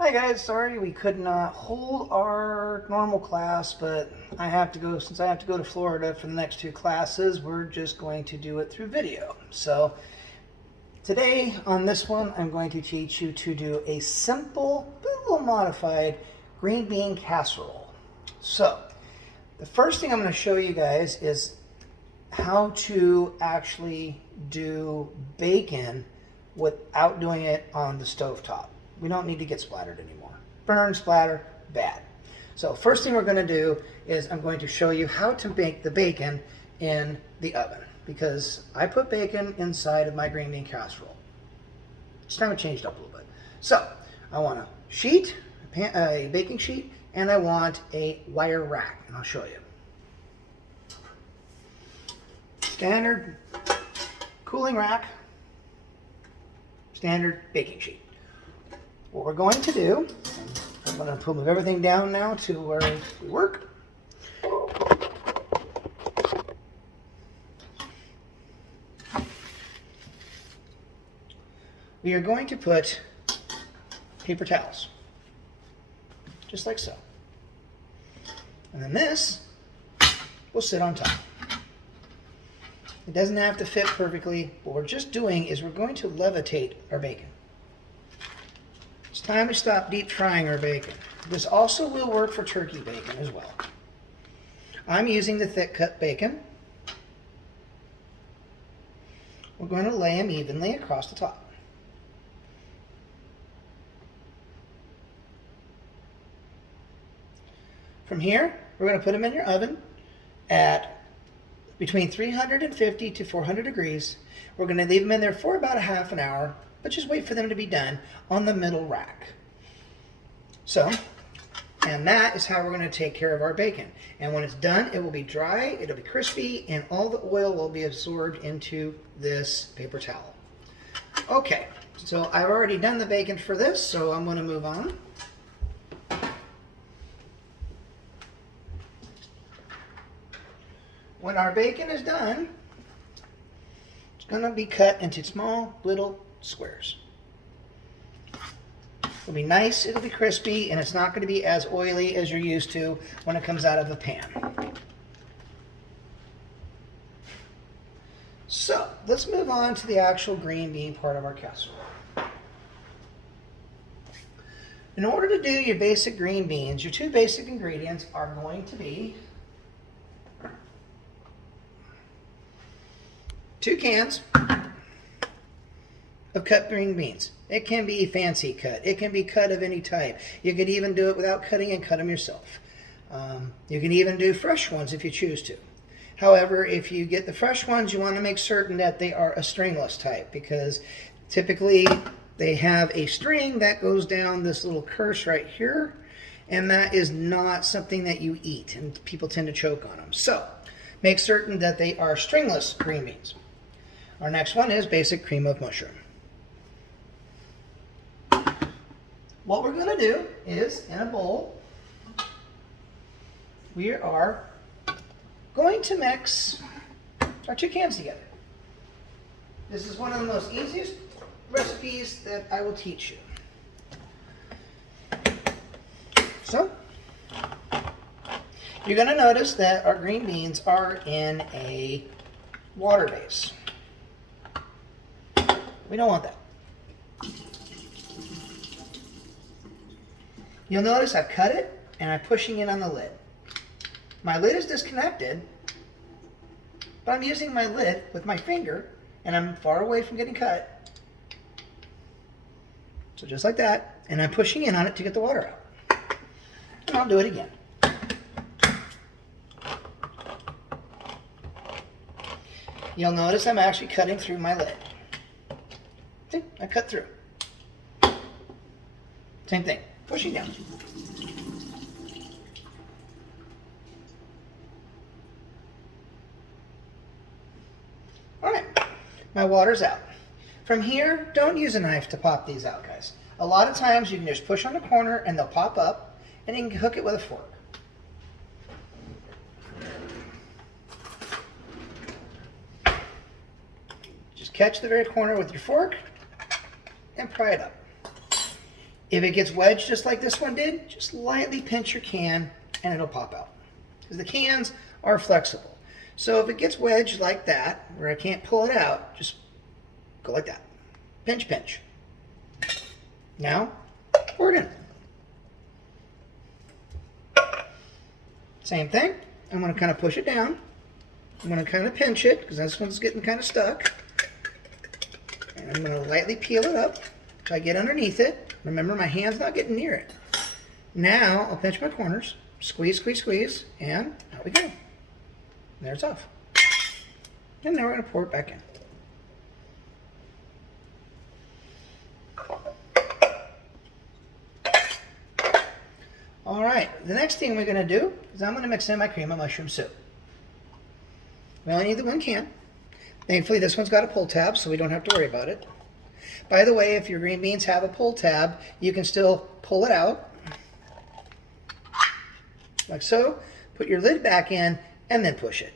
Hi guys, sorry we could not hold our normal class, but I have to go, since I have to go to Florida for the next two classes, we're just going to do it through video. So today on this one, I'm going to teach you to do a simple, but a little modified green bean casserole. So the first thing I'm going to show you guys is how to actually do bacon without doing it on the stovetop. We don't need to get splattered anymore. Burn, splatter, bad. So first thing we're going to do is I'm going to show you how to make the bacon in the oven, because I put bacon inside of my green bean casserole. This time it changed up a little bit. So I want a sheet, a baking sheet, and I want a wire rack, and I'll show you. Standard cooling rack, standard baking sheet. What we're going to do, I'm going to move everything down now to where we work. We are going to put paper towels, just like so. And then this will sit on top. It doesn't have to fit perfectly. What we're just doing is we're going to levitate our bacon. It's time to stop deep frying our bacon. This also will work for turkey bacon as well. I'm using the thick cut bacon. We're going to lay them evenly across the top. From here, we're going to put them in your oven at between 350 to 400 degrees. We're going to leave them in there for about a half an hour, but just wait for them to be done on the middle rack. So, and that is how we're going to take care of our bacon. And when it's done, it will be dry, it'll be crispy, and all the oil will be absorbed into this paper towel. Okay, so I've already done the bacon for this, so I'm going to move on. When our bacon is done, it's going to be cut into small little squares. It'll be nice, it'll be crispy, and it's not going to be as oily as you're used to when it comes out of a pan. So let's move on to the actual green bean part of our casserole. In order to do your basic green beans, your two basic ingredients are going to be 2 cans of cut green beans. It can be fancy cut. It can be cut of any type. You could even do it without cutting and cut them yourself. You can even do fresh ones if you choose to. However, if you get the fresh ones, you want to make certain that they are a stringless type, because typically they have a string that goes down this little curse right here, and that is not something that you eat, and people tend to choke on them. So make certain that they are stringless green beans. Our next one is basic cream of mushroom. What we're going to do is, in a bowl, we are going to mix our 2 cans together. This is one of the most easiest recipes that I will teach you. So, you're going to notice that our green beans are in a water base. We don't want that. You'll notice I've cut it and I'm pushing it on the lid. My lid is disconnected, but I'm using my lid with my finger and I'm far away from getting cut. So just like that, and I'm pushing in on it to get the water out. And I'll do it again. You'll notice I'm actually cutting through my lid. See, I cut through. Same thing, pushing down. All right, my water's out. From here, don't use a knife to pop these out, guys. A lot of times you can just push on the corner and they'll pop up, and you can hook it with a fork. Just catch the very corner with your fork and pry it up. If it gets wedged just like this one did, just lightly pinch your can and it'll pop out. Because the cans are flexible. So if it gets wedged like that, where I can't pull it out, just go like that. Pinch, pinch. Now, pour it in. Same thing. I'm going to kind of push it down. I'm going to kind of pinch it because this one's getting kind of stuck. And I'm going to lightly peel it up till I get underneath it. Remember, my hand's not getting near it. Now, I'll pinch my corners. Squeeze, squeeze, squeeze. And out we go. There it's off. And now we're going to pour it back in. All right, the next thing we're going to do is I'm going to mix in my cream of mushroom soup. We only need the one can. Thankfully, this one's got a pull tab, so we don't have to worry about it. By the way, if your green beans have a pull tab, you can still pull it out, like so. Put your lid back in, and then push it.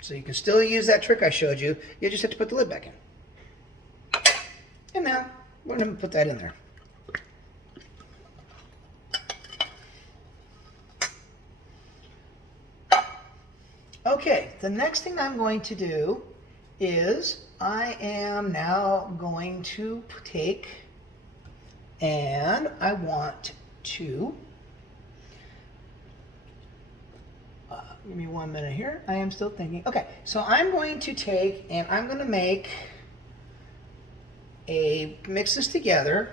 So you can still use that trick I showed you. You just have to put the lid back in. And now, we're going to put that in there. Okay, the next thing I'm going to do is I am now going to take, and I want to, give me 1 minute here. I am still thinking. Okay, so I'm going to take and I'm going to mix this together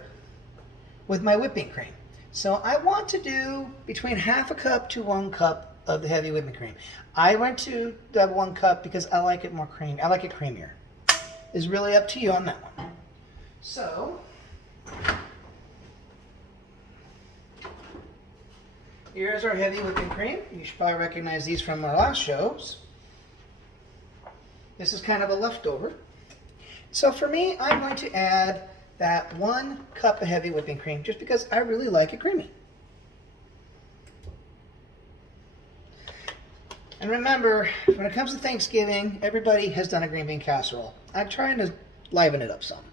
with my whipping cream. So I want to do between half a cup to 1 cup of the heavy whipping cream. I went to the 1 cup because I like it more creamy. I like it creamier. It's really up to you on that one. So, here's our heavy whipping cream. You should probably recognize these from our last shows. This is kind of a leftover. So for me, I'm going to add that 1 cup of heavy whipping cream just because I really like it creamy. And remember, when it comes to Thanksgiving, everybody has done a green bean casserole. I'm trying to liven it up some.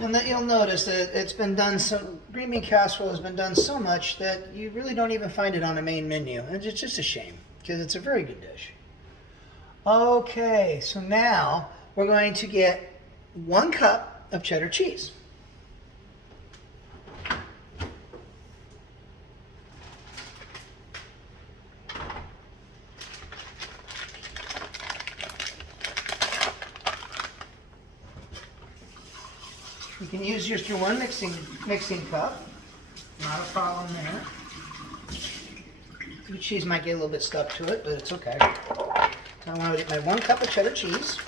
And that you'll notice that it's been done so, green bean casserole has been done so much that you really don't even find it on a main menu. And it's just a shame, because it's a very good dish. Okay, so now we're going to get 1 cup of cheddar cheese. You can use just your 1 mixing cup. Not a problem there. The cheese might get a little bit stuck to it, but it's okay. So I want to get my 1 cup of cheddar cheese.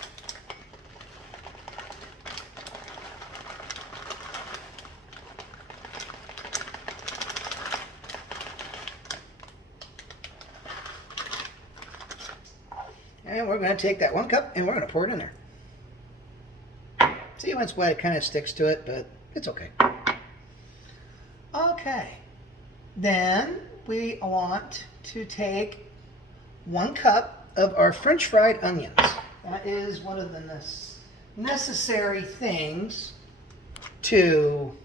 And we're going to take that 1 cup and we're going to pour it in there. See, when it's wet, it kind of sticks to it, but it's okay. Okay. Then we want to take 1 cup of our French fried onions. That is one of the necessary things to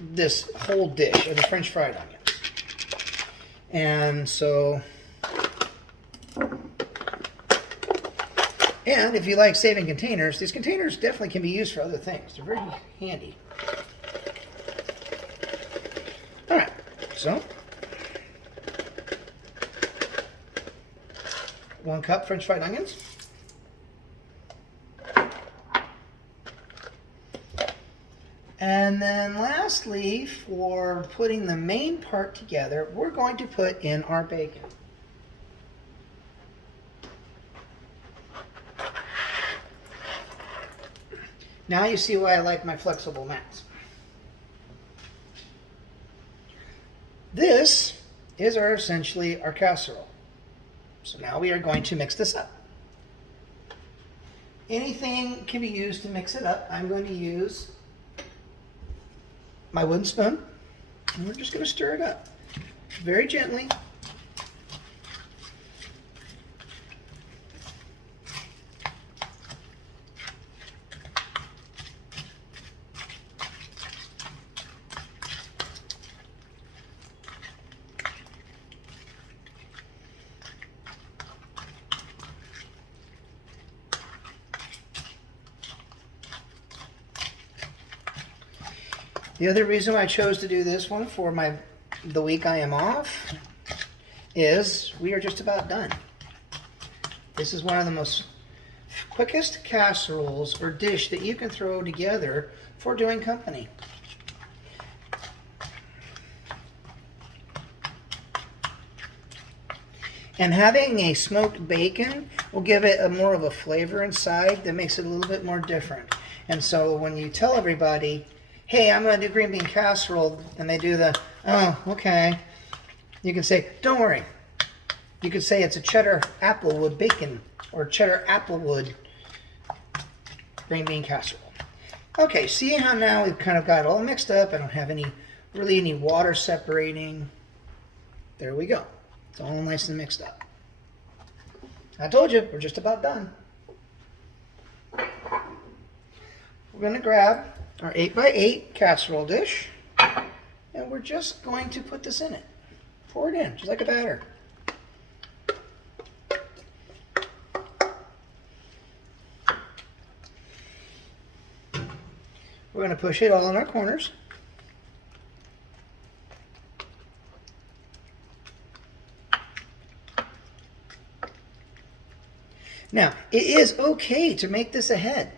this whole dish of the French fried onions. And so, and if you like saving containers, these containers definitely can be used for other things. They're very handy. All right, so 1 cup French fried onions. And then lastly, for putting the main part together, we're going to put in our bacon. Now you see why I like my flexible mats. This is essentially our casserole. So now we are going to mix this up. Anything can be used to mix it up. I'm going to use my wooden spoon, and we're just going to stir it up very gently. The other reason I chose to do this one for the week I am off is we are just about done. This is one of the most quickest casseroles or dish that you can throw together for doing company. And having a smoked bacon will give it a more of a flavor inside that makes it a little bit more different. And so when you tell everybody, hey, I'm going to do green bean casserole, and they do the, oh, okay, you can say, don't worry. You could say it's a cheddar applewood bacon or cheddar applewood green bean casserole. Okay, see how now we've kind of got it all mixed up. I don't have really any water separating. There we go. It's all nice and mixed up. I told you, we're just about done. We're going to grab our 8x8 casserole dish, and we're just going to put this in it. Pour it in, just like a batter. We're going to push it all in our corners. Now, it is okay to make this ahead.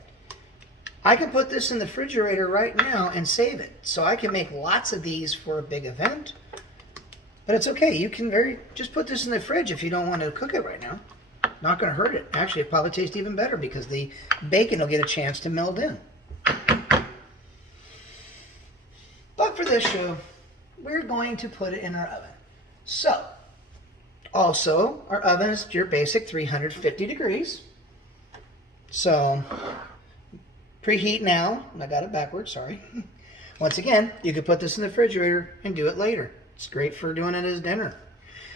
I can put this in the refrigerator right now and save it. So I can make lots of these for a big event. But it's okay. You can just put this in the fridge if you don't want to cook it right now. Not going to hurt it. Actually, it probably tastes even better because the bacon will get a chance to meld in. But for this show, we're going to put it in our oven. So, also, our oven is your basic 350 degrees. So, preheat now. I got it backwards, sorry. Once again, you could put this in the refrigerator and do it later. It's great for doing it as dinner.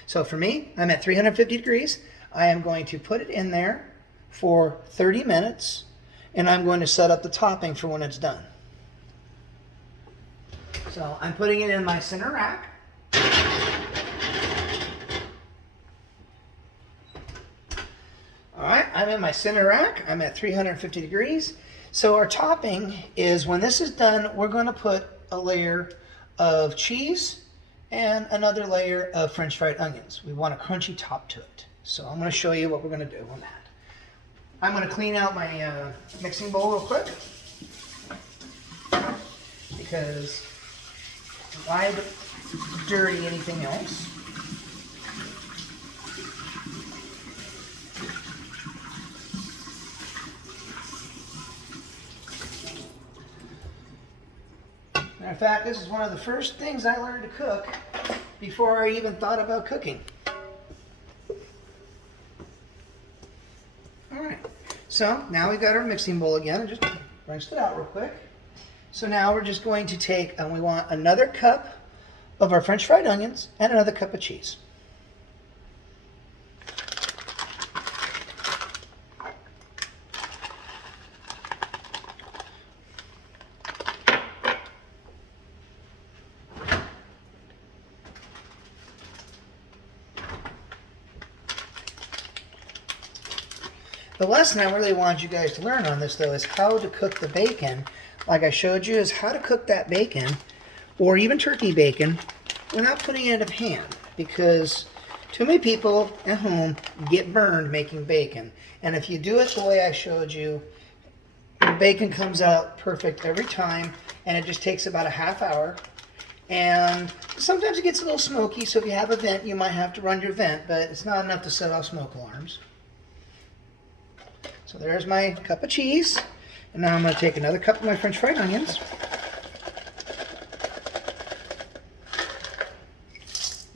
So for me, I'm at 350 degrees. I am going to put it in there for 30 minutes, and I'm going to set up the topping for when it's done. So I'm putting it in my center rack. All right, I'm in my center rack. I'm at 350 degrees. So our topping is, when this is done, we're going to put a layer of cheese and another layer of French fried onions. We want a crunchy top to it. So I'm going to show you what we're going to do on that. I'm going to clean out my mixing bowl real quick, because why dirty anything else? Matter of fact, this is one of the first things I learned to cook before I even thought about cooking. Alright, so now we've got our mixing bowl again. I just rinsed it out real quick. So now we're just going to take, and we want another cup of our French fried onions and another cup of cheese. The lesson I really want you guys to learn on this, though, is how to cook the bacon. Like I showed you, is how to cook that bacon, or even turkey bacon, without putting it in a pan. Because too many people at home get burned making bacon. And if you do it the way I showed you, the bacon comes out perfect every time, and it just takes about a half hour. And sometimes it gets a little smoky, so if you have a vent, you might have to run your vent, but it's not enough to set off smoke alarms. So there's my cup of cheese. And now I'm going to take another cup of my French fried onions.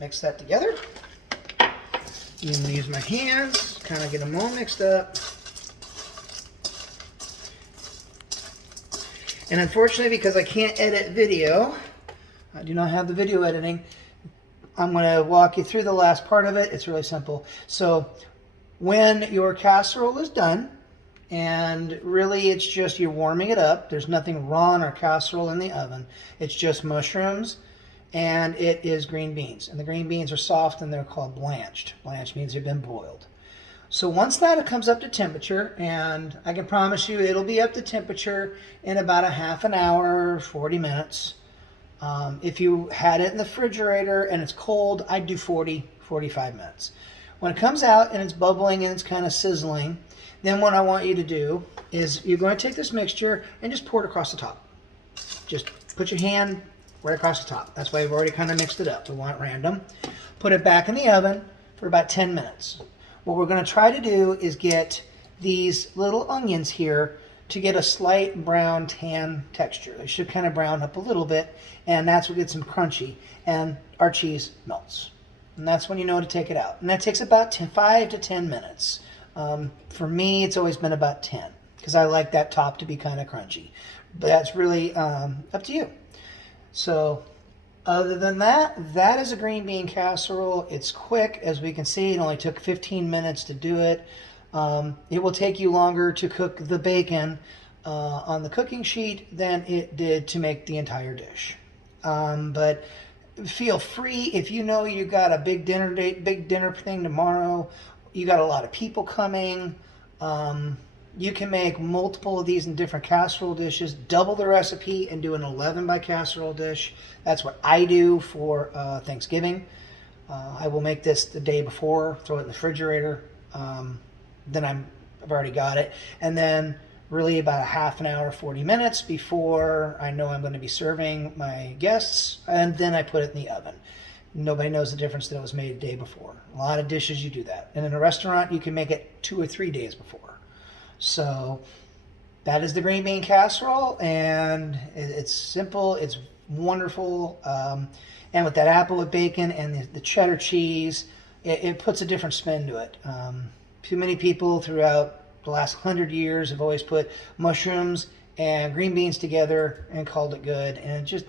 Mix that together. I'm going to use my hands, kind of get them all mixed up. And unfortunately, because I can't edit video, I do not have the video editing, I'm going to walk you through the last part of it. It's really simple. So when your casserole is done, and really it's just you're warming it up. There's nothing raw in our casserole in the oven. It's just mushrooms, and it is green beans. And the green beans are soft, and they're called blanched. Blanched means they've been boiled. So once that comes up to temperature, and I can promise you it'll be up to temperature in about a half an hour, 40 minutes. If you had it in the refrigerator and it's cold, I'd do 40, 45 minutes. When it comes out and it's bubbling and it's kind of sizzling, then what I want you to do is you're going to take this mixture and just pour it across the top. Just put your hand right across the top. That's why we've already kind of mixed it up. We want it random. Put it back in the oven for about 10 minutes. What we're going to try to do is get these little onions here to get a slight brown tan texture. They should kind of brown up a little bit, and that's what gets them crunchy, and our cheese melts. And that's when you know to take it out. And that takes about 5 to 10 minutes. For me, it's always been about 10 because I like that top to be kind of crunchy. But that's really up to you. So other than that, that is a green bean casserole. It's quick. As we can see, it only took 15 minutes to do it. It will take you longer to cook the bacon on the cooking sheet than it did to make the entire dish. But feel free, if you know you got a big dinner date, big dinner thing tomorrow, you got a lot of people coming, you can make multiple of these in different casserole dishes, double the recipe and do an 11 by casserole dish. That's what I do for Thanksgiving. I will make this the day before, throw it in the refrigerator, then I've already got it, and then really about a half an hour, 40 minutes before I know I'm going to be serving my guests, and then I put it in the oven. Nobody knows the difference that it was made a day before. A lot of dishes you do that, and in a restaurant you can make it 2 or 3 days before. So that is the green bean casserole, and it's simple, it's wonderful, and with that apple with bacon and the cheddar cheese, it puts a different spin to it. Too many people throughout the last 100 years have always put mushrooms and green beans together and called it good, and it just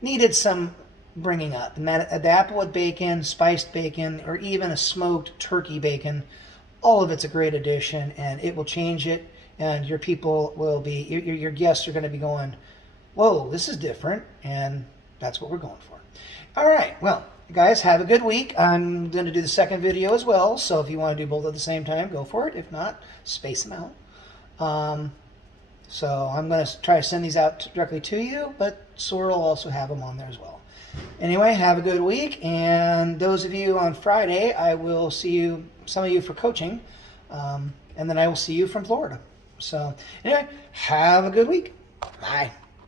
needed some bringing up. And that the apple with bacon, spiced bacon, or even a smoked turkey bacon, all of it's a great addition, and it will change it, and your people will be, your guests are going to be going, whoa, this is different, and that's what we're going for. All right, well, guys, have a good week. I'm going to do the second video as well, so if you want to do both at the same time, go for it. If not, space them out. So I'm going to try to send these out directly to you, but SOOR will also have them on there as well. Anyway, have a good week, and those of you on Friday, I will see you, some of you for coaching, and then I will see you from Florida. So anyway, have a good week. Bye.